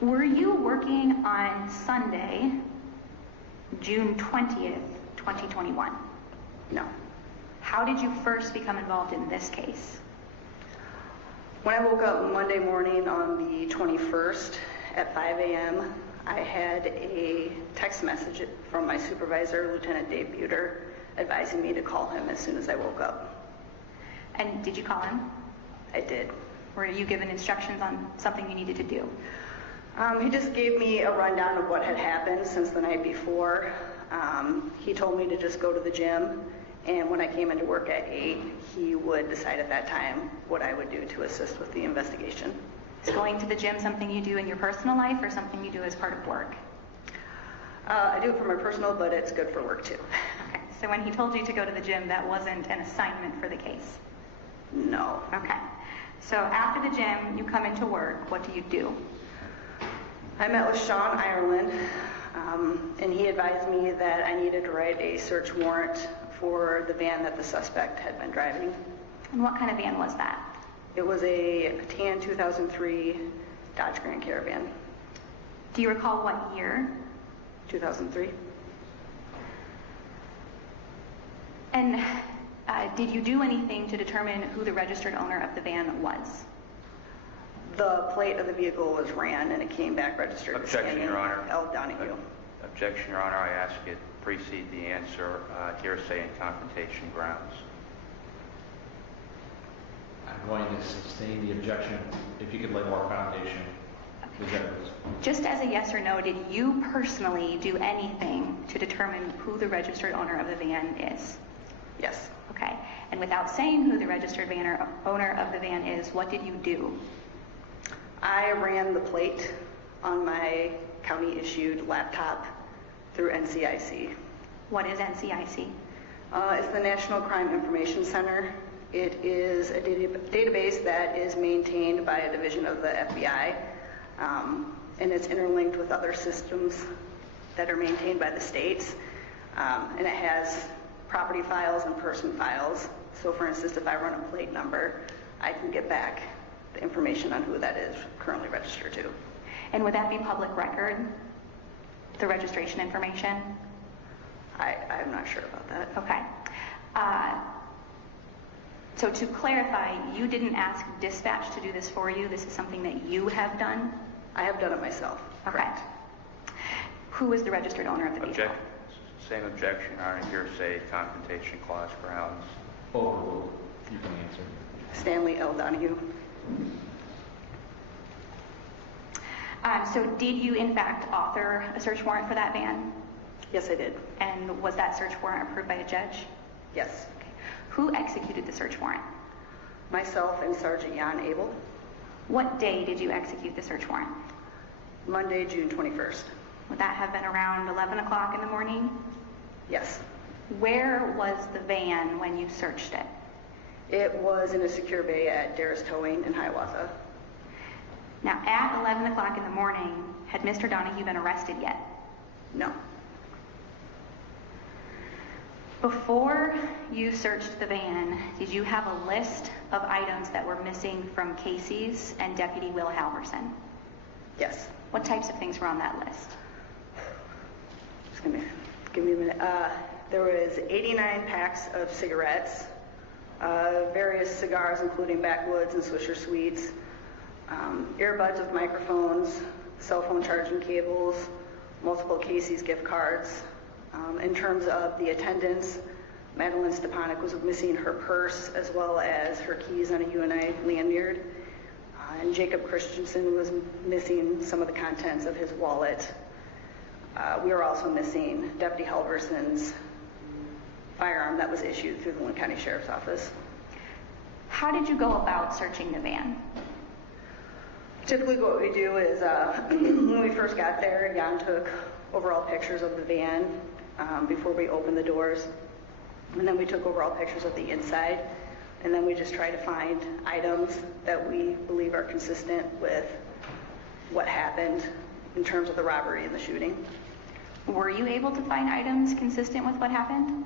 Were you working on Sunday, June 20th, 2021? No. How did you first become involved in this case? When I woke up Monday morning on the 21st at 5 a.m., I had a text message from my supervisor, Lieutenant Dave Buter, advising me to call him as soon as I woke up. And did you call him? I did. Were you given instructions on something you needed to do? He just gave me a rundown of what had happened since the night before. He told me to just go to the gym, and when I came into work at 8, he would decide at that time what I would do to assist with the investigation. Is going to the gym something you do in your personal life or something you do as part of work? I do it for my personal, but it's good for work too. Okay, so when he told you to go to the gym, that wasn't an assignment for the case? No. Okay. So after the gym, you come into work. What do you do? I met with Sean Ireland, and he advised me that I needed to write a search warrant for the van that the suspect had been driving. And what kind of van was that? It was a tan 2003 Dodge Grand Caravan. Do you recall what year? 2003. And did you do anything to determine who the registered owner of the van was? The plate of the vehicle was ran and it came back registered. Objection, Your Honor. Stanley Donahue. Objection, Your Honor. I ask you to precede the answer, hearsay and confrontation grounds. I'm going to sustain the objection. If you could lay more foundation. Just as a yes or no, did you personally do anything to determine who the registered owner of the van is? Yes. Okay. And without saying who the registered owner of the van is, what did you do? I ran the plate on my county-issued laptop through NCIC. What is NCIC? It's the National Crime Information Center. It is a database that is maintained by a division of the FBI, and it's interlinked with other systems that are maintained by the states. And it has property files and person files. So for instance, if I run a plate number, I can get back the information on who that is currently registered to. And would that be public record, the registration information? I'm not sure about that. Okay. So to clarify, you didn't ask dispatch to do this for you. This is something that you have done? I have done it myself. Okay. Correct. Who is the registered owner of the vehicle? Same objection, Your Honor. Hearsay, confrontation clause grounds. Overruled. You can answer. Stanley Donahue. So did you in fact author a search warrant for that van? Yes, I did. And was that search warrant approved by a judge? Yes. Okay. Who executed the search warrant? Myself and Sergeant Jan Abel. What day did you execute the search warrant? Monday, June 21st. Would that have been around 11 o'clock in the morning? Yes. Where was the van when you searched it? It was in a secure bay at Darris Towing in Hiawatha. Now, at 11 o'clock in the morning, had Mr. Donahue been arrested yet? No. Before you searched the van, did you have a list of items that were missing from Casey's and Deputy Will Halverson? Yes. What types of things were on that list? Just give me a minute. There was 89 packs of cigarettes, various cigars including Backwoods and Swisher Sweets, earbuds with microphones, cell phone charging cables, multiple Casey's gift cards. In terms of the attendance, Madeline Stepanek was missing her purse as well as her keys on a UNI lanyard. And Jacob Christensen was missing some of the contents of his wallet. We were also missing Deputy Halverson's firearm that was issued through the Linn County Sheriff's Office. How did you go about searching the van? Typically what we do is when we first got there, Jan took overall pictures of the van before we opened the doors. And then we took overall pictures of the inside. And then we just try to find items that we believe are consistent with what happened in terms of the robbery and the shooting. Were you able to find items consistent with what happened?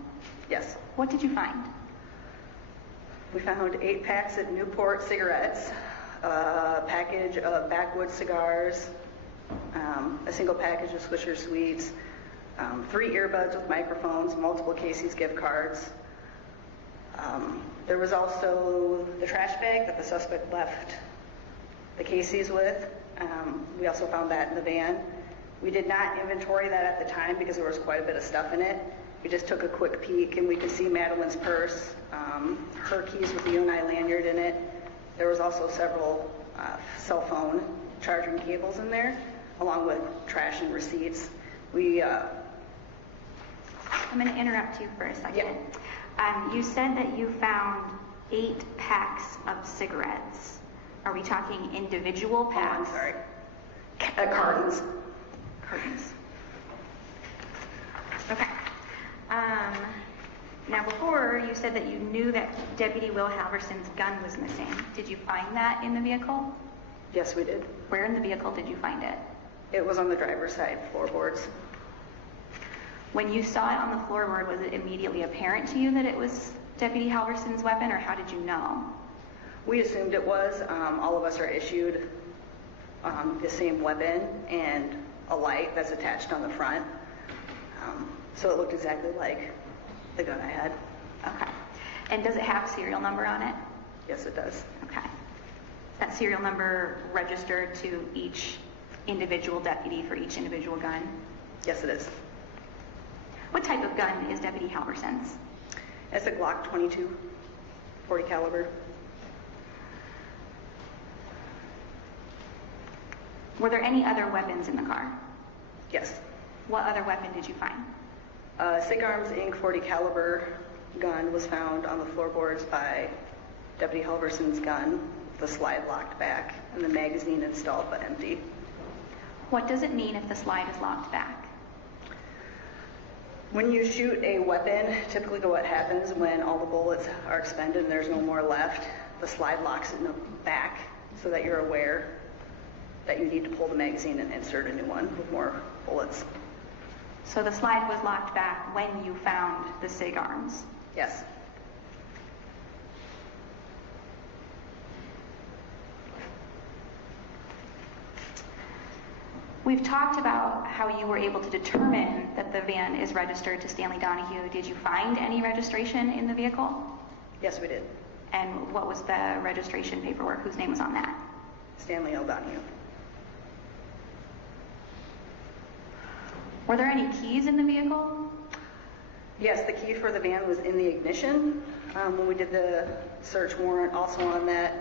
Yes. What did you find? We found 8 packs of Newport cigarettes, a package of Backwoods cigars, a single package of Swisher Sweets, 3 earbuds with microphones, multiple Casey's gift cards. There was also the trash bag that the suspect left the Casey's with. We also found that in the van. We did not inventory that at the time because there was quite a bit of stuff in it. We just took a quick peek and we could see Madeline's purse, her keys with the UNI lanyard in it. There was also several cell phone charging cables in there, along with trash and receipts. I'm going to interrupt you for a second. Yeah. You said that you found 8 packs of cigarettes. Are we talking individual packs? Oh, I'm sorry. Cartons. Cartons. Okay. Now before, you said that you knew that Deputy Will Halverson's gun was missing. Did you find that in the vehicle? Yes, we did. Where in the vehicle did you find it? It was on the driver's side floorboards. When you saw it on the floorboard, was it immediately apparent to you that it was Deputy Halverson's weapon, or how did you know? We assumed it was. All of us are issued the same weapon and a light that's attached on the front. So it looked exactly like the gun I had. Okay. And does it have a serial number on it? Yes, it does. Okay. Is that serial number registered to each individual deputy for each individual gun? Yes, it is. What type of gun is Deputy Halverson's? It's a Glock 22, 40 caliber. Were there any other weapons in the car? Yes. What other weapon did you find? SIG Arms Inc. 40 caliber gun was found on the floorboards by Deputy Halverson's gun, the slide locked back, and the magazine installed but empty. What does it mean if the slide is locked back? When you shoot a weapon, typically what happens when all the bullets are expended and there's no more left, the slide locks in the back so that you're aware that you need to pull the magazine and insert a new one with more bullets. So the slide was locked back when you found the SIG Arms? Yes. We've talked about how you were able to determine that the van is registered to Stanley Donahue. Did you find any registration in the vehicle? Yes, we did. And what was the registration paperwork? Whose name was on that? Stanley L. Donahue. Were there any keys in the vehicle? Yes, the key for the van was in the ignition. When we did the search warrant, also on that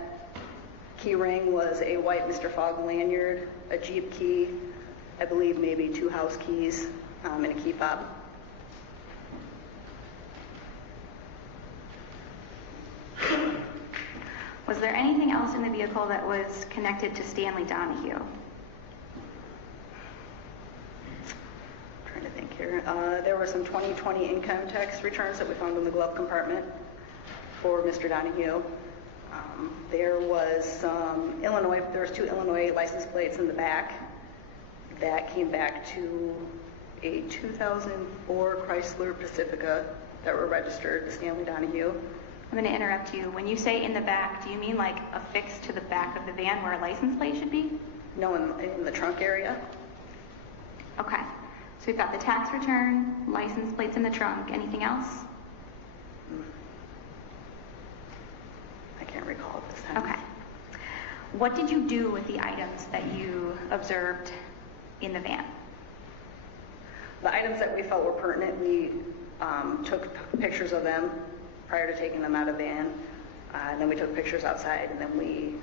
key ring was a white Mr. Fogg lanyard, a Jeep key, I believe maybe 2 house keys, and a key fob. Was there anything else in the vehicle that was connected to Stanley Donahue? Trying to think here. There were some 2020 income tax returns that we found in the glove compartment for Mr. Donahue. There was some Illinois, there was 2 Illinois license plates in the back that came back to a 2004 Chrysler Pacifica that were registered to Stanley Donahue. I'm going to interrupt you. When you say in the back, do you mean like affixed to the back of the van where a license plate should be? No, in the trunk area. Okay. So we've got the tax return, license plates in the trunk. Anything else? I can't recall at this time. Okay. What did you do with the items that you observed in the van? The items that we felt were pertinent, we took pictures of them prior to taking them out of the van. And then we took pictures outside, and then we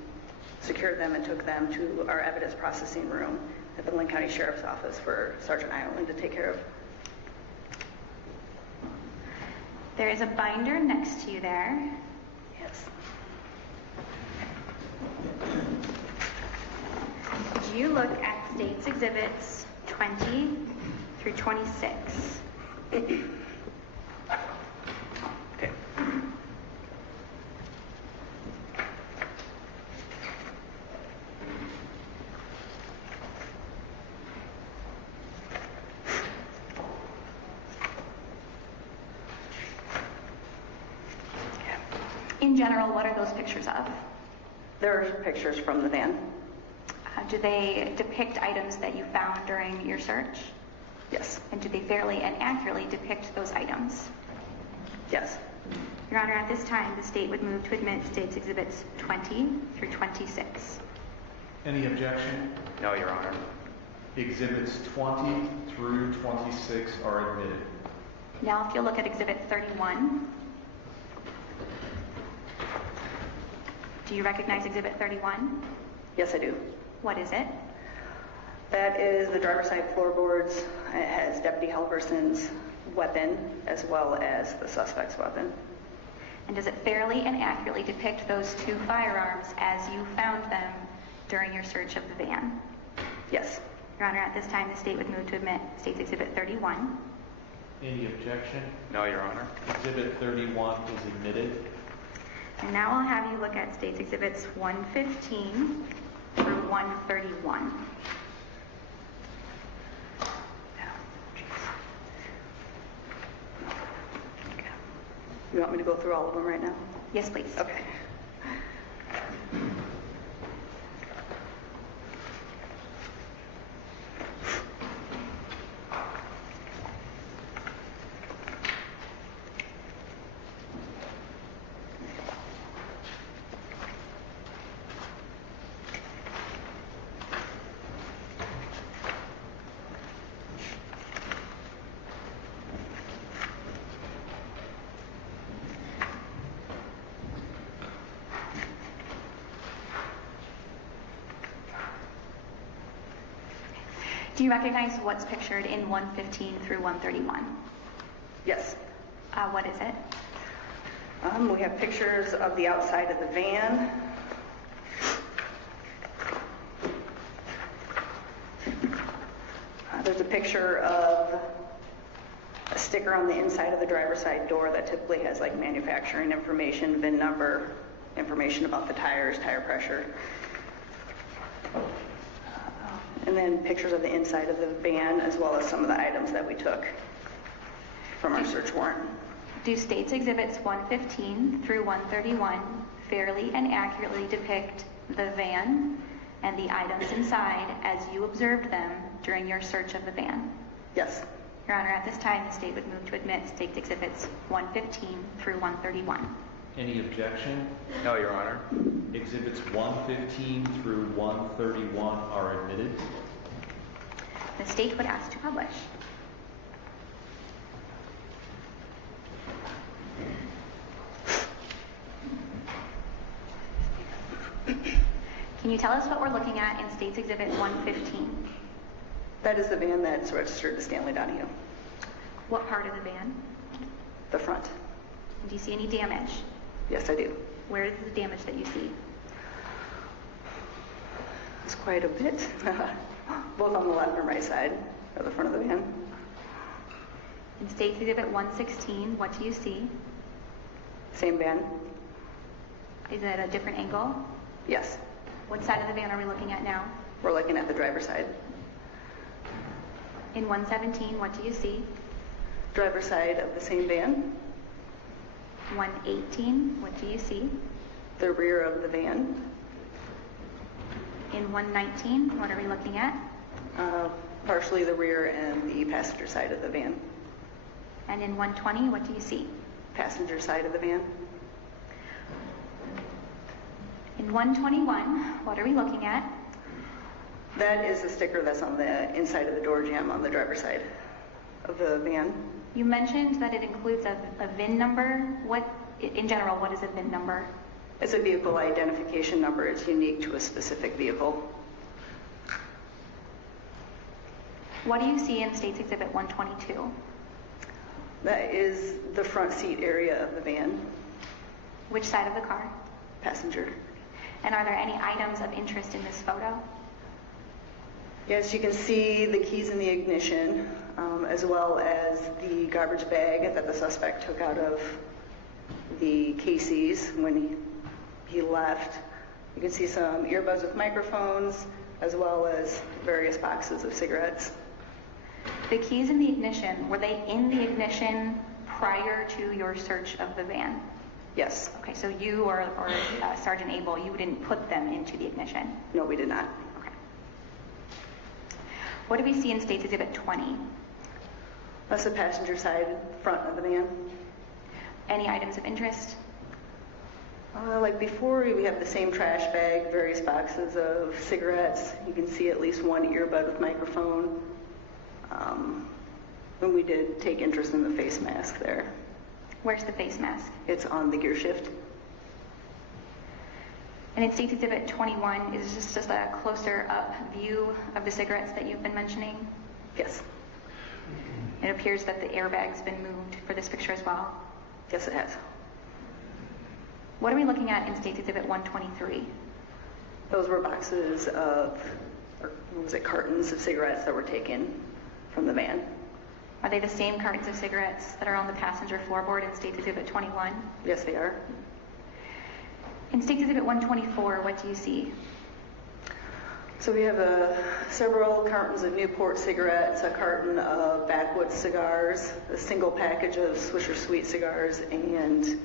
secured them and took them to our evidence processing room at the Linn County Sheriff's Office for Sergeant Ireland to take care of. There is a binder next to you there. Yes. Did you look at States Exhibits 20 through 26? Okay. In general, what are those pictures of? There are pictures from the van. Do they depict items that you found during your search? Yes. And do they fairly and accurately depict those items? Yes. Your Honor, at this time, the state would move to admit States Exhibits 20 through 26. Any objection? No, Your Honor. Exhibits 20 through 26 are admitted. Now, if you'll look at Exhibit 31. Do you recognize Exhibit 31? Yes, I do. What is it? That is the driver's side floorboards. It has Deputy Halverson's weapon as well as the suspect's weapon. And does it fairly and accurately depict those two firearms as you found them during your search of the van? Yes. Your Honor, at this time, the state would move to admit States Exhibit 31. Any objection? No, Your Honor. Exhibit 31 is admitted. And now I'll have you look at States Exhibits 115 through 131. You want me to go through all of them right now? Yes, please. Okay. Do you recognize what's pictured in 115 through 131? Yes. What is it? We have pictures of the outside of the van. There's a picture of a sticker on the inside of the driver's side door that typically has like manufacturing information, VIN number, information about the tires, tire pressure. And then pictures of the inside of the van as well as some of the items that we took from our search warrant. Do States Exhibits 115 through 131 fairly and accurately depict the van and the items inside as you observed them during your search of the van? Yes. Your Honor, at this time, the state would move to admit States Exhibits 115 through 131. Any objection? No, Your Honor. Exhibits 115 through 131 are admitted. The state would ask to publish. Can you tell us what we're looking at in States Exhibit 115? That is the van that's registered to Stanley Donahue. What part of the van? The front. Do you see any damage? Yes, I do. Where is the damage that you see? It's quite a bit. Both on the left and right side of the front of the van. In States Exhibit 116, what do you see? Same van? Is it a different angle? Yes. What side of the van are we looking at now? We're looking at the driver's side. In 117, what do you see? Driver's side of the same van. 118, what do you see? The rear of the van. In 119, what are we looking at? Partially the rear and the passenger side of the van. And in 120, what do you see? Passenger side of the van. In 121, what are we looking at? That is the sticker that's on the inside of the door jamb on the driver's side of the van. You mentioned that it includes a VIN number. In general, what is a VIN number? It's a vehicle identification number. It's unique to a specific vehicle. What do you see in States Exhibit 122? That is the front seat area of the van. Which side of the car? Passenger. And are there any items of interest in this photo? Yes, you can see the keys in the ignition, as well as the garbage bag that the suspect took out of the Casey's when he left. You can see some earbuds with microphones, as well as various boxes of cigarettes. The keys in the ignition, were they in the ignition prior to your search of the van? Yes. Okay, so you or Sergeant Abel, you didn't put them into the ignition? No, we did not. Okay. What do we see in State's Exhibit 20? That's the passenger side front of the van. Any items of interest? Like before, we have the same trash bag, various boxes of cigarettes. You can see at least one earbud with microphone. And we did take interest in the face mask there. Where's the face mask? It's on the gear shift. And in State's Exhibit 21, is this just a closer up view of the cigarettes that you've been mentioning? Yes. It appears that the airbag's been moved for this picture as well. Yes, it has. What are we looking at in State's Exhibit 123? Those were boxes of, or what was it, cartons of cigarettes that were taken from the van. Are they the same cartons of cigarettes that are on the passenger floorboard in State's Exhibit 21? Yes, they are. In State's Exhibit 124, what do you see? So we have several cartons of Newport cigarettes, a carton of Backwoods cigars, a single package of Swisher Sweet cigars, and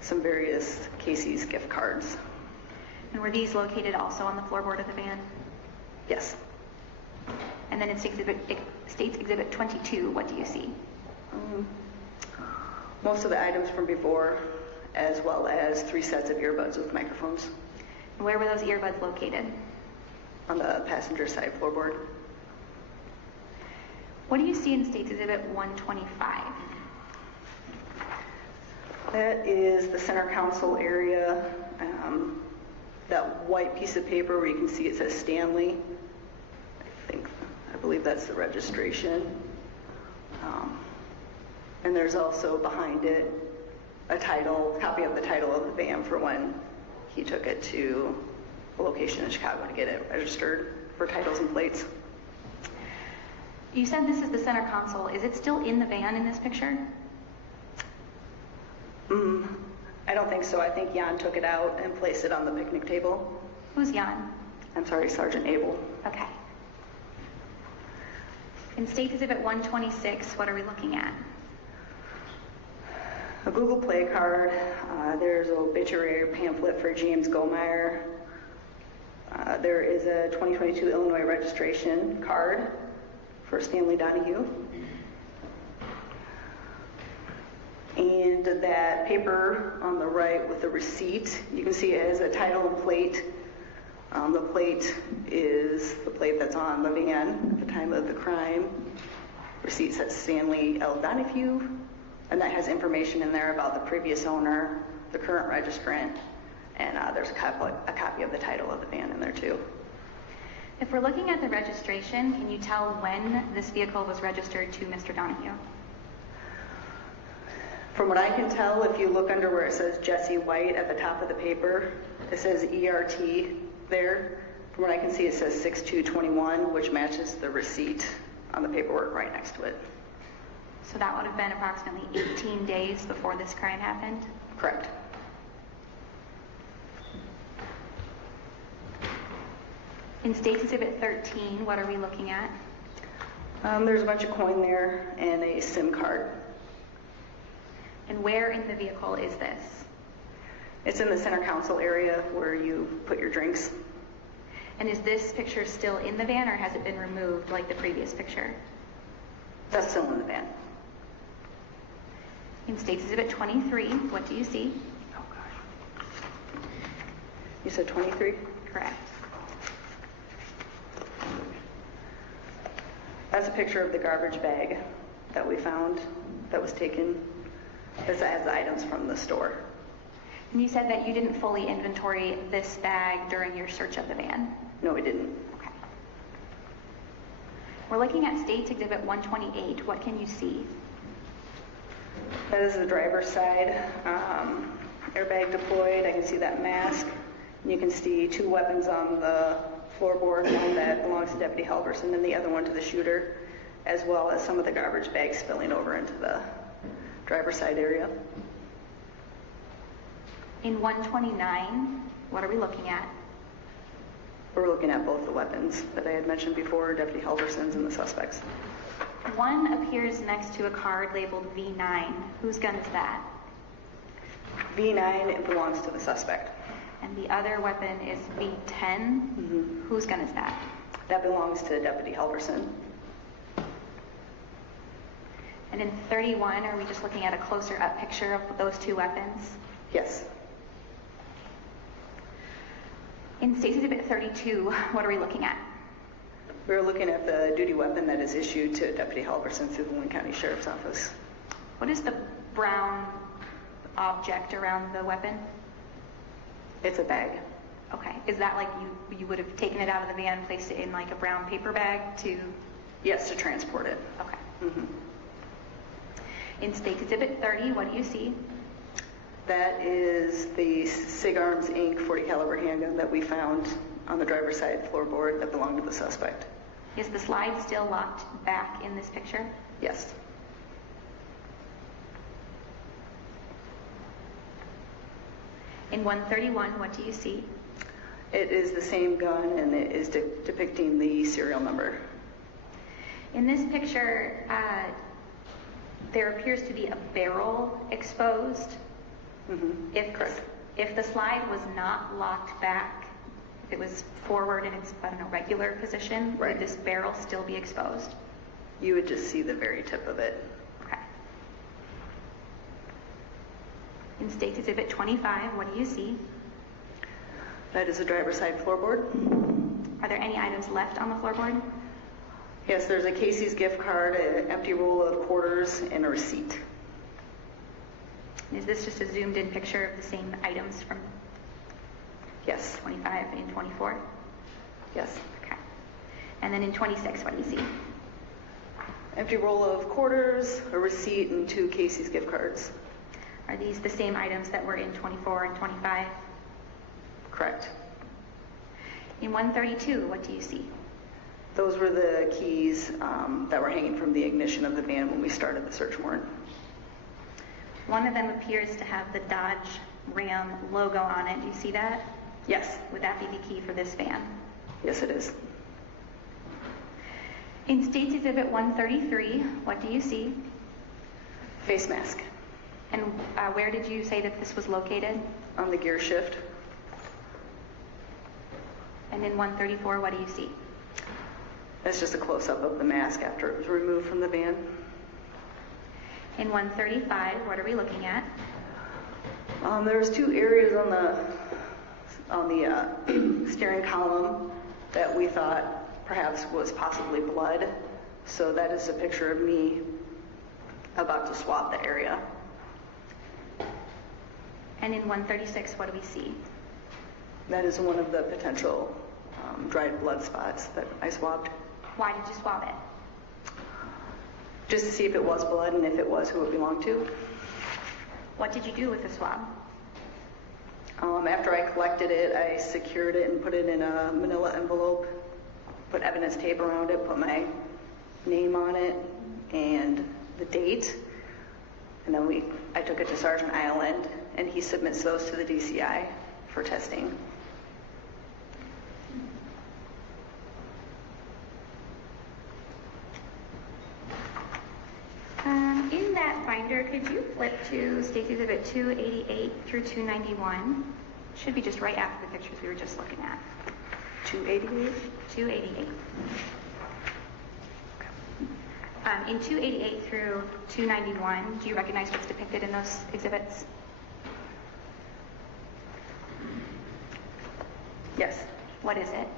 some various Casey's gift cards. And were these located also on the floorboard of the van? Yes. And then in State's Exhibit 22, what do you see? Most of the items from before, as well as 3 sets of earbuds with microphones. And where were those earbuds located? On the passenger side floorboard. What do you see in State's Exhibit 125? That is the center console area. That white piece of paper where you can see it says Stanley. I believe that's the registration. And there's also behind it a copy of the title of the van for when he took it to a location in Chicago to get it registered for titles and plates. You said this is the center console. Is it still in the van in this picture? I don't think so. I think Jan took it out and placed it on the picnic table. Who's Jan? I'm sorry, Sergeant Abel. Okay. In State's Exhibit 126, what are we looking at? A Google Play card. There's an obituary pamphlet for James Gomeyer. There is a 2022 Illinois registration card for Stanley Donahue. And that paper on the right with the receipt, you can see it has a title and plate. The plate is the plate that's on the van at the time of the crime. Receipt says Stanley L. Donahue, and that has information in there about the previous owner, the current registrant, and there's a copy of the title of the van in there too. If we're looking at the registration, can you tell when this vehicle was registered to Mr. Donahue? From what I can tell, if you look under where it says Jesse White at the top of the paper, it says ERT there. From what I can see, it says 6/2/21, which matches the receipt on the paperwork right next to it. So that would have been approximately 18 days before this crime happened? Correct. In State's Exhibit 13, what are we looking at? There's a bunch of coin there and a SIM card. And where in the vehicle is this? It's in the center console area where you put your drinks. And is this picture still in the van, or has it been removed like the previous picture? That's still in the van. In State's Exhibit 23, what do you see? Oh gosh. You said 23? Correct. That's a picture of the garbage bag that we found that was taken. This has the items from the store. And you said that you didn't fully inventory this bag during your search of the van? No, we didn't. Okay. We're looking at State's Exhibit 128. What can you see? That is the driver's side. Airbag deployed. I can see that mask. And you can see 2 weapons on the floorboard, one that belongs to Deputy Halverson and the other one to the shooter, as well as some of the garbage bags spilling over into the driver's side area. In 129, what are we looking at? We're looking at both the weapons that I had mentioned before, Deputy Halverson's and the suspects. One appears next to a card labeled V9. Whose gun is that? V9, it belongs to the suspect. And the other weapon is V10. Whose gun is that? That belongs to Deputy Halverson. And in 31, are we just looking at a closer up picture of those two weapons? Yes. In State's Exhibit 32, what are we looking at? We're looking at the duty weapon that is issued to Deputy Halverson through the Wayne County Sheriff's Office. What is the brown object around the weapon? It's a bag. Okay. Is that like you would have taken it out of the van, placed it in like a brown paper bag to... Yes, to transport it. Okay. Mm-hmm. In State's Exhibit 30, what do you see? That is the SIG Arms Inc. .40 caliber handgun that we found on the driver's side floorboard that belonged to the suspect. Is the slide still locked back in this picture? Yes. In 131, what do you see? It is the same gun, and it is depicting the serial number. In this picture, there appears to be a barrel exposed. Mm-hmm. If the slide was not locked back, if it was forward in its, I don't know, regular position, Right. would this barrel still be exposed? You would just see the very tip of it. Okay. In State's Exhibit 25, what do you see? That is a driver's side floorboard. Are there any items left on the floorboard? Yes, there's a Casey's gift card, an empty roll of quarters, and a receipt. Is this just a zoomed in picture of the same items from Yes. 25 and 24? Yes. Okay. And then in 26, what do you see? Empty roll of quarters, a receipt, and 2 Casey's gift cards. Are these the same items that were in 24 and 25? Correct. In 132, what do you see? Those were the keys that were hanging from the ignition of the van when we started the search warrant. One of them appears to have the Dodge Ram logo on it. Do you see that? Yes. Would that be the key for this van? Yes, it is. In State's Exhibit 133, what do you see? Face mask And where did you say that this was located? on the gear shift. And in 134, what do you see? That's just a close-up of the mask after it was removed from the van. In 135, what are we looking at? There was 2 areas on the steering column that we thought perhaps was possibly blood. So that is a picture of me about to swab the area. And in 136, what do we see? That is one of the potential dried blood spots that I swabbed, Why did you swab it? just to see if it was blood and if it was, who it belonged to. What did you do with the swab? After I collected it, I secured it and put it in a manila envelope, put evidence tape around it, put my name on it and the date, and then I took it to Sergeant Island, and he submits those to the DCI for testing. In that binder, could you flip to State's Exhibit 288 through 291? Should be just right after the pictures we were just looking at. 288? 288. In 288 through 291, do you recognize what's depicted in those exhibits? Yes. What is it?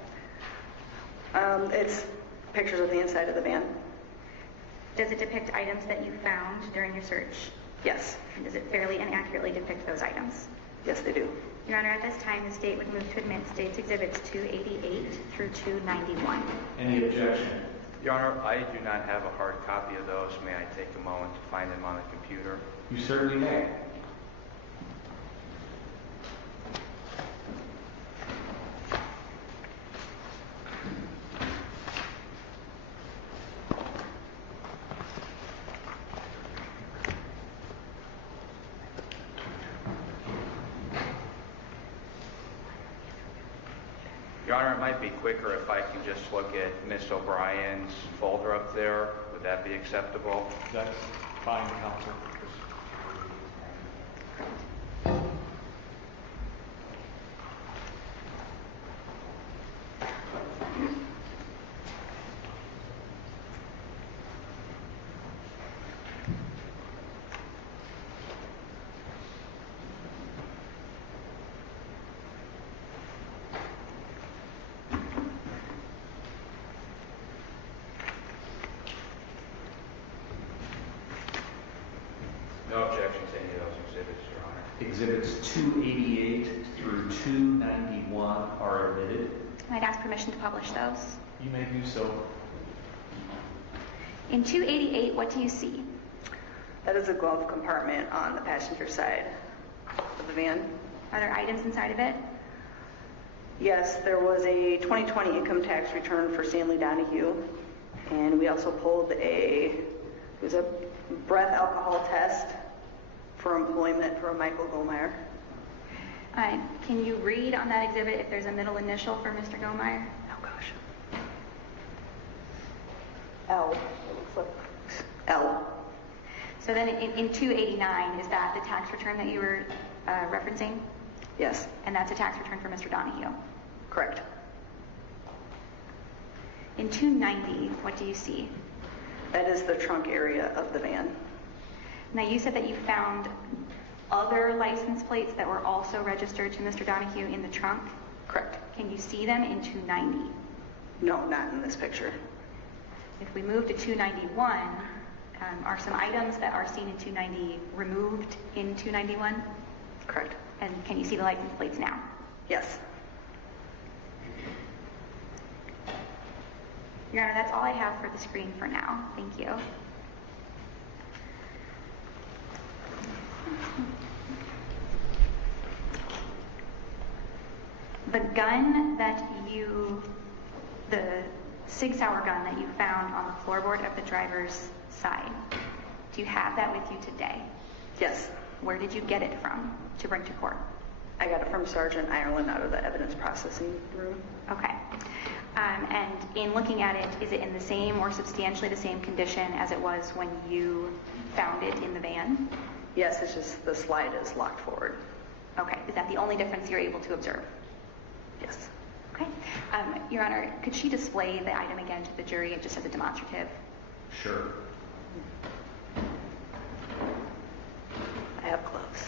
It's pictures of the inside of the van. Does it depict items that you found during your search? Yes. And does it fairly and accurately depict those items? Yes, they do. Your Honor, at this time, the state would move to admit State's Exhibits 288 through 291. Any objection? Your Honor, I do not have a hard copy of those. May I take a moment to find them on the computer? You certainly may. Your Honor, it might be quicker if I can just look at Ms. O'Brien's folder up there. Would that be acceptable? That's fine, counsel. Exhibits 288 through 291 are admitted. I'd ask permission to publish those. You may do so. In 288, what do you see? That is a glove compartment on the passenger side of the van. Are there items inside of it? Yes, there was a 2020 income tax return for Stanley Donahue, and we also pulled it was a breath alcohol test for employment for Michael Gomeyer. Can you read on that exhibit if there's a middle initial for Mr. Gomeyer? Oh gosh. L. It looks like L. So then in 289, is that the tax return that you were referencing? Yes, And that's a tax return for Mr. Donahue. correct. In 290, what do you see? That is the trunk area of the van. Now, you said that you found other license plates that were also registered to Mr. Donahue in the trunk. Correct. Can you see them in 290? No, not in this picture. If we move to 291, are some items that are seen in 290 removed in 291? Correct. And can you see the license plates now? Yes. Your Honor, that's all I have for the screen for now. Thank you. The gun that the Sig Sauer gun that you found on the floorboard of the driver's side, do you have that with you today? Yes. Where did you get it from to bring to court? I got it from Sergeant Ireland out of the evidence processing room. Okay. And in looking at it, is it in the same or substantially the same condition as it was when you found it in the van? Yes, it's just the slide is locked forward. Okay. Is that the only difference you're able to observe? Yes. Okay. Your Honor, could she display the item again to the jury just as a demonstrative? Sure. I have gloves.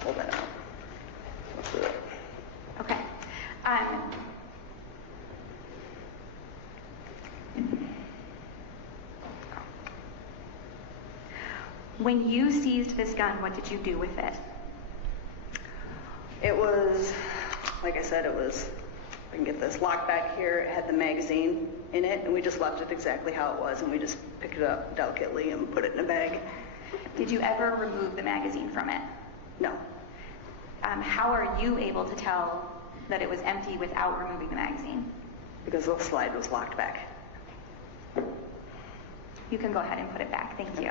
Pull that out. That's it. Okay. When you seized this gun, what did you do with it? It was, like I said, it was, I can get this locked back here. It had the magazine in it, and we just left it exactly how it was, and we just picked it up delicately and put it in a bag. Did you ever remove the magazine from it? No. How are you able to tell that it was empty without removing the magazine? Because the slide was locked back. You can go ahead and put it back. Thank you.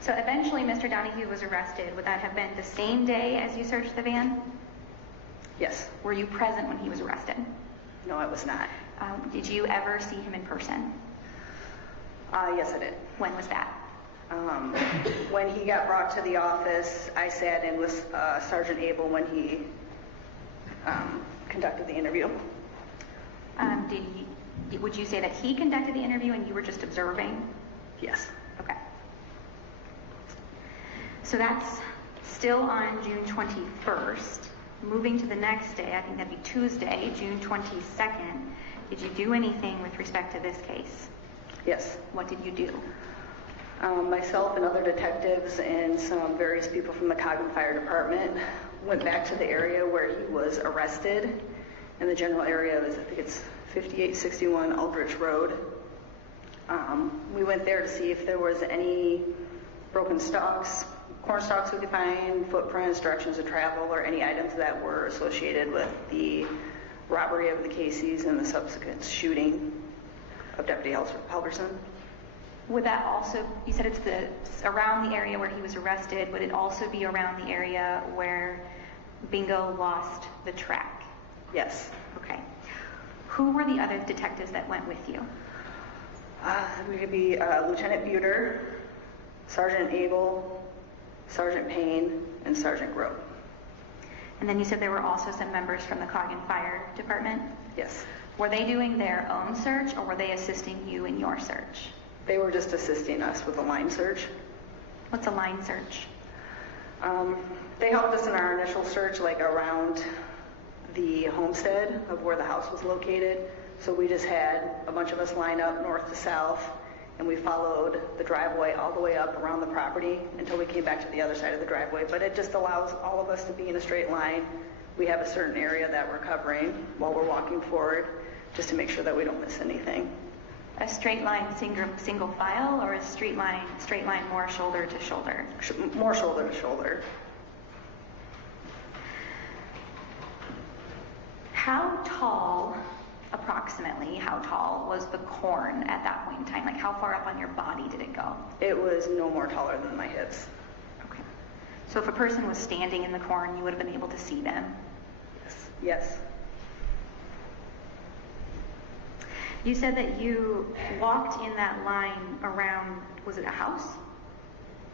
So eventually Mr. Donahue was arrested. Would that have been the same day as you searched the van? Yes. Were you present when he was arrested? No, I was not. Did you ever see him in person? Yes, I did. When was that? When he got brought to the office, I sat in with Sergeant Abel when he conducted the interview. Would you say that he conducted the interview and you were just observing? Yes. Okay. So that's still on June 21st. Moving to the next day, I think that'd be Tuesday, June 22nd. Did you do anything with respect to this case? Yes. What did you do? Myself and other detectives and some various people from the Cogman Fire Department went back to the area where he was arrested. And the general area is, I think it's 5861 Aldrich Road. We went there to see if there was any broken stalks, corn stalks we could find, footprints, directions of travel, or any items that were associated with the robbery of the Caseys and the subsequent shooting of Deputy Halverson. Would that also, you said it's around the area where he was arrested, would it also be around the area where Bingo lost the track? Yes. Okay. Who were the other detectives that went with you? We could be Lieutenant Buter, Sergeant Abel, Sergeant Payne, and Sergeant Grote. And then you said there were also some members from the Coggan Fire Department. Yes. Were they doing their own search, or were they assisting you in your search? They were just assisting us with a line search. What's a line search? They helped us in our initial search, like around the homestead of where the house was located. So we just had a bunch of us line up north to south, and we followed the driveway all the way up around the property until we came back to the other side of the driveway. But it just allows all of us to be in a straight line. We have a certain area that we're covering while we're walking forward, just to make sure that we don't miss anything. A straight line single file, or a straight line more shoulder to shoulder? More shoulder to shoulder. Approximately how tall was the corn at that point in time? Like, how far up on your body did it go? It was no more taller than my hips. Okay. So if a person was standing in the corn, you would have been able to see them? Yes. You said that you walked in that line around, was it a house?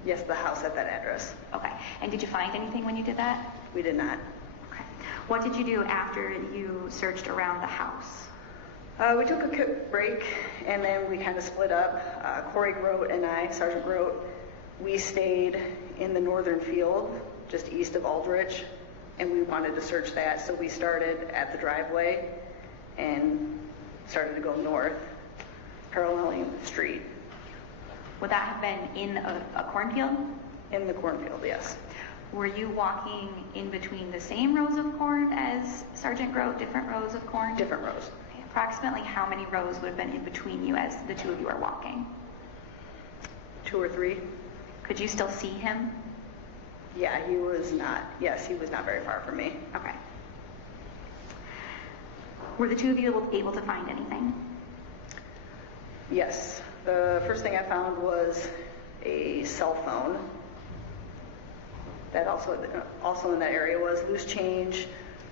Yes, the house at that address. Okay. And did you find anything when you did that? We did not. Okay. What did you do after you searched around the house? We took a quick break, and then we kind of split up. Corey Grote and I, Sergeant Grote, we stayed in the northern field, just east of Aldrich, and we wanted to search that, so we started at the driveway and started to go north, paralleling the street. Would that have been in a cornfield? In the cornfield, yes. Were you walking in between the same rows of corn as Sergeant Grote, different rows of corn? Different rows. Okay. Approximately how many rows would have been in between you as the two of you are walking? 2 or 3. Could you still see him? Yeah, he was not very far from me. Okay. Were the two of you able to find anything? Yes. The first thing I found was a cell phone. That also in that area was loose change,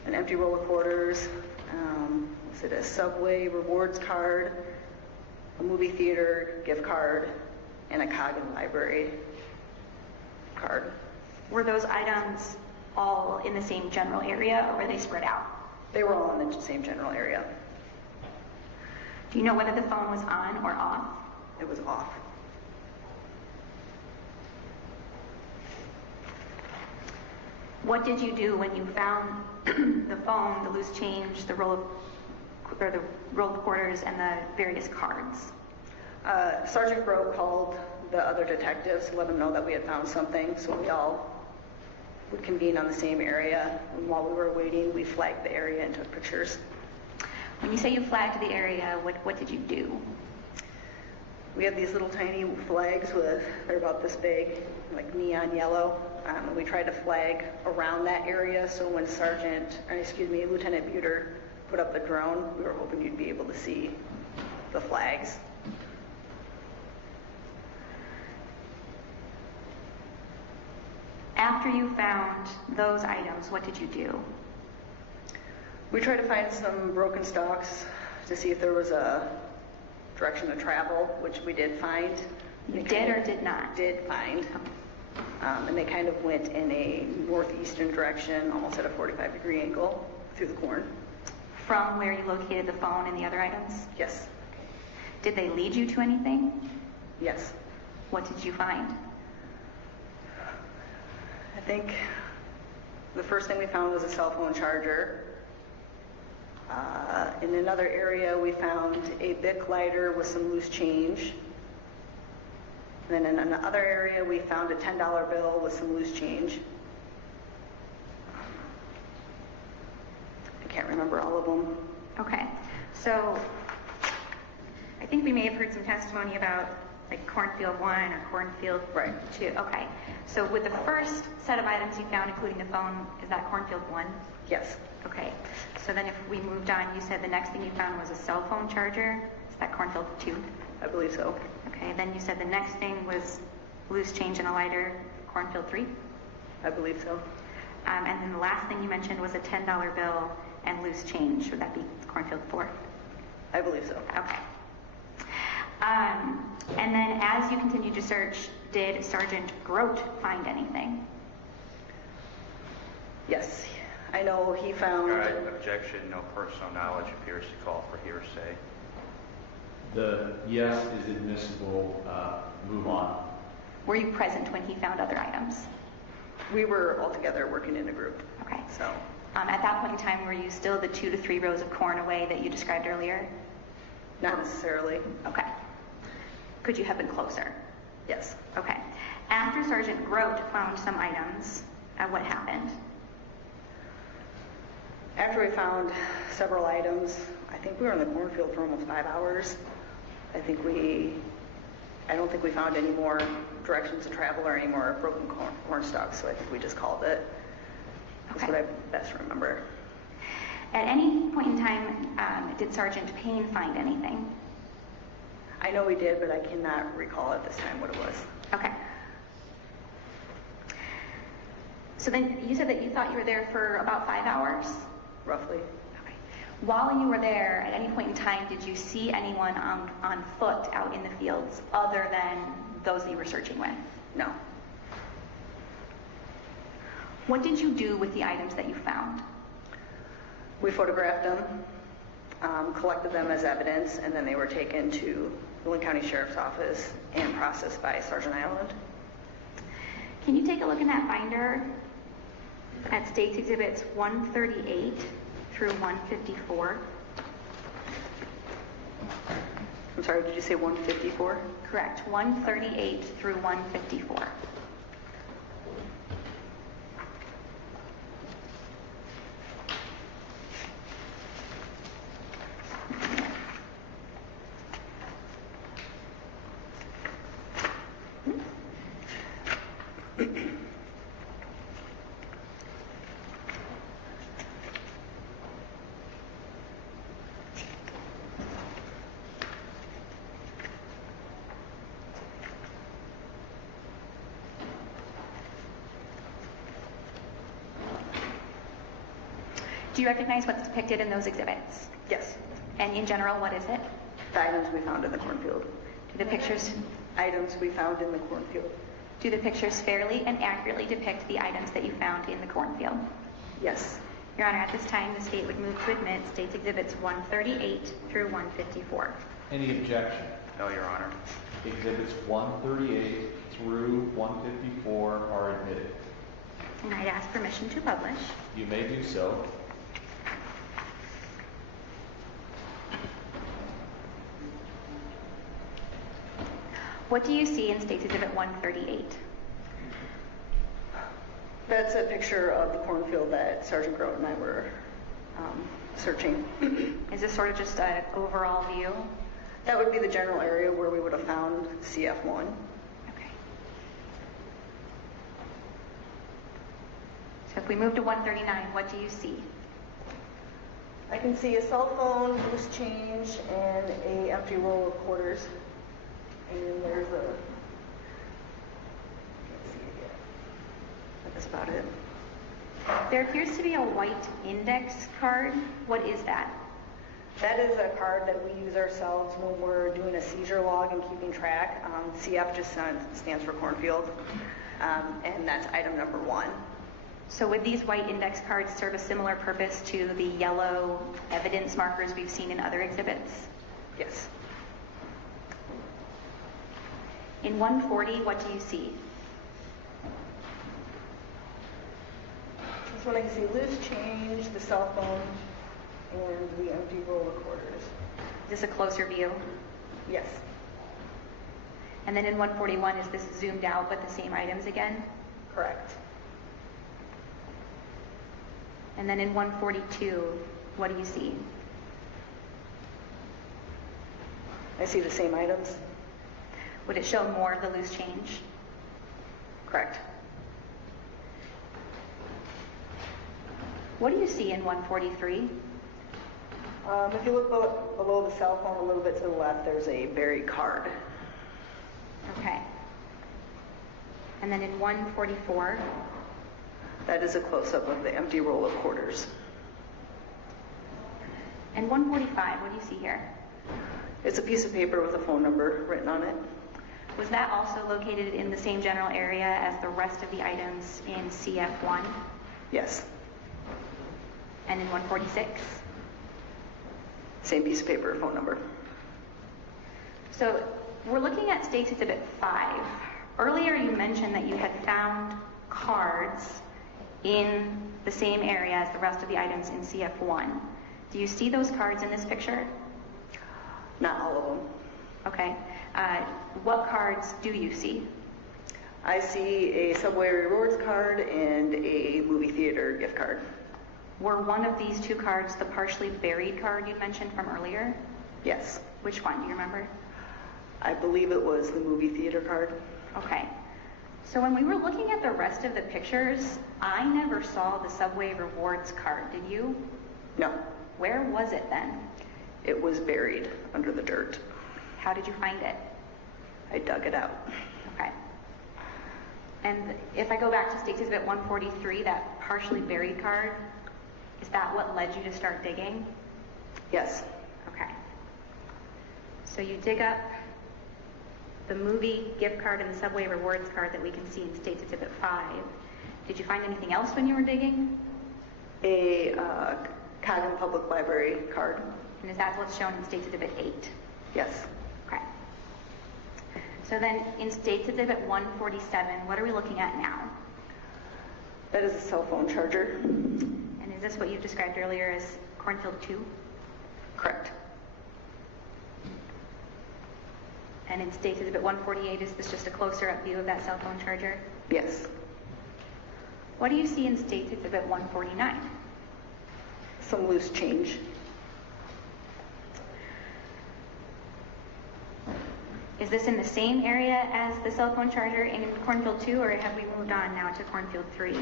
an empty roll of quarters, was it a Subway rewards card, a movie theater gift card, and a Coggan library card. Were those items all in the same general area, or were they spread out? They were all in the same general area. Do you know whether the phone was on or off? It was off. What did you do when you found the phone, the loose change, the roll of quarters, and the various cards? Sergeant Grote called the other detectives to let them know that we had found something, so we all would convene on the same area. And while we were waiting, we flagged the area and took pictures. When you say you flagged the area, what did you do? We have these little tiny flags they're about this big, like neon yellow. And we tried to flag around that area, so when Lieutenant Buter put up the drone, we were hoping you'd be able to see the flags. After you found those items, what did you do? We tried to find some broken stocks to see if there was a direction to travel, which we did find. You did or did not? Did find. And they kind of went in a northeastern direction, almost at a 45-degree angle through the corn. From where you located the phone and the other items? Yes. Did they lead you to anything? Yes. What did you find? I think the first thing we found was a cell phone charger. In another area, we found a Bic lighter with some loose change. Then in another area, we found a $10 bill with some loose change. I can't remember all of them. Okay, so I think we may have heard some testimony about like cornfield 1 or cornfield 2. Okay, so with the first set of items you found, including the phone, is that cornfield 1? Yes. Okay, so then if we moved on, you said the next thing you found was a cell phone charger. Is that cornfield 2? I believe so. Okay, then you said the next thing was loose change and a lighter, cornfield 3? I believe so. And then the last thing you mentioned was a $10 bill and loose change. Would that be cornfield 4? I believe so. Okay. And then as you continued to search did Sergeant Grote find anything? Yes, I know he found... All right, objection, no personal knowledge appears to call for hearsay. The yes is admissible. Move on. Were you present when he found other items? We were all together working in a group. Okay. So, At that point in time, were you still the 2 to 3 rows of corn away that you described earlier? not necessarily. Okay. Could you have been closer? Yes. Okay. After Sergeant Grote found some items, what happened? After we found several items, I think we were in the cornfield for almost 5 hours. I don't think we found any more directions to travel or any more broken corn stalks, so I think we just called it. That's Okay. what I best remember. At any point in time, did Sergeant Payne find anything? I know we did, but I cannot recall at this time what it was. Okay. So then you said that you thought you were there for about 5 hours? Roughly. Okay. While you were there, at any point in time, did you see anyone on foot out in the fields other than those that you were searching with? No. What did you do with the items that you found? We photographed them, collected them as evidence, and then they were taken to Wheeling County Sheriff's Office and processed by Sergeant Ireland. Can you take a look in that binder at States Exhibits 138 through 154? I'm sorry, did you say 154? Correct, 138 through 154. Do you recognize what's depicted in those exhibits? Yes. And in general, what is it? The items we found in the cornfield. Do the pictures fairly and accurately depict the items that you found in the cornfield? Yes. Your Honor, at this time, the state would move to admit States Exhibits 138 through 154. Any objection? No, Your Honor. Exhibits 138 through 154 are admitted. And I'd ask permission to publish. You may do so. What do you see in States Exhibit 138? That's a picture of the cornfield that Sergeant Grote and I were searching. Is this sort of just an overall view? That would be the general area where we would have found CF1. Okay. So if we move to 139, what do you see? I can see a cell phone, loose change, and a empty roll of quarters. And there's a... can't see it yet. That's about it. There appears to be a white index card. What is that? That is a card that we use ourselves when we're doing a seizure log and keeping track. CF just stands for cornfield, and that's item number 1. So would these white index cards serve a similar purpose to the yellow evidence markers we've seen in other exhibits? Yes. In 140, what do you see? This one I can see loose change, the cell phone, and the empty roll of quarters. Is this a closer view? Yes. And then in 141, is this zoomed out but the same items again? Correct. And then in 142, what do you see? I see the same items. Would it show more of the loose change? Correct. What do you see in 143? If you look below the cell phone a little bit to the left, there's a buried card. Okay. And then in 144? That is a close-up of the empty roll of quarters. And 145, what do you see here? It's a piece of paper with a phone number written on it. Was that also located in the same general area as the rest of the items in CF1 Yes. and in 146? Same piece of paper, phone number. So we're looking at State's Exhibit 5. Earlier you mentioned that you had found cards in the same area as the rest of the items in CF1. Do you see those cards in this picture? Not all of them. Okay. What cards do you see? I see a Subway Rewards card and a movie theater gift card. Were one of these two cards the partially buried card you mentioned from earlier? Yes. Which one? Do you remember? I believe it was the movie theater card. Okay. So when we were looking at the rest of the pictures, I never saw the Subway Rewards card. Did you? No. Where was it then? It was buried under the dirt. How did you find it? I dug it out. Okay. And if I go back to State's Exhibit 143, that partially buried card, is that what led you to start digging? Yes. Okay. So you dig up the movie gift card and the Subway Rewards card that we can see in State's Exhibit 5. Did you find anything else when you were digging? A Coggan Public Library card. And is that what's shown in State's Exhibit 8? Yes. Okay. So then in State's Exhibit 147, what are we looking at now? That is a cell phone charger. And is this what you described earlier as Cornfield 2? Correct. And in State's Exhibit 148, is this just a closer up view of that cell phone charger? Yes. What do you see in State's Exhibit 149? Some loose change. Is this in the same area as the cell phone charger in Cornfield 2, or have we moved on now to Cornfield 3?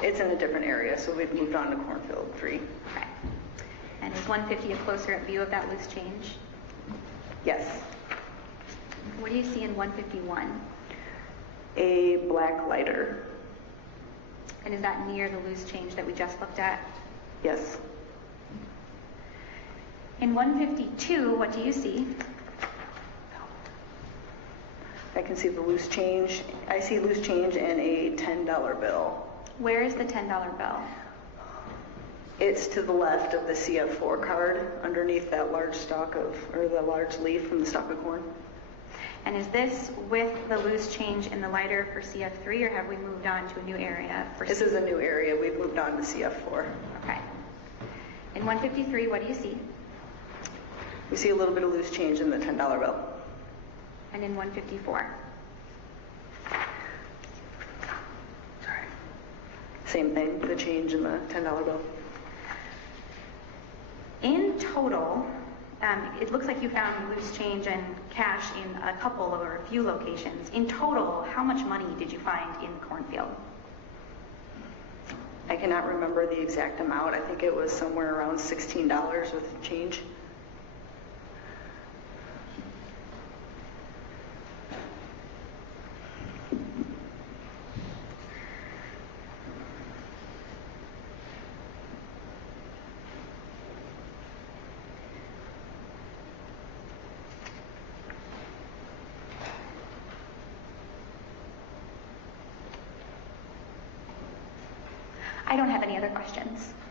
It's in a different area, so we've moved on to Cornfield 3. Okay. And is 150 a closer up view of that loose change? Yes. What do you see in 151? A black lighter. And is that near the loose change that we just looked at? Yes. In 152, what do you see? I can see the loose change. I see loose change and a $10 bill. Where is the $10 bill? It's to the left of the CF4 card, underneath that large stalk of, or the large leaf from the stalk of corn. And is this with the loose change in the lighter for CF3, or have we moved on to a new area for This is a new area. We've moved on to CF4. Okay. In 153, what do you see? We see a little bit of loose change in the $10 bill. And in 154? Sorry. Same thing, the change in the $10 bill. In total, it looks like you found loose change and cash in a couple or a few locations. In total, how much money did you find in the cornfield? I cannot remember the exact amount. I think it was somewhere around $16 with change. I don't have any other questions.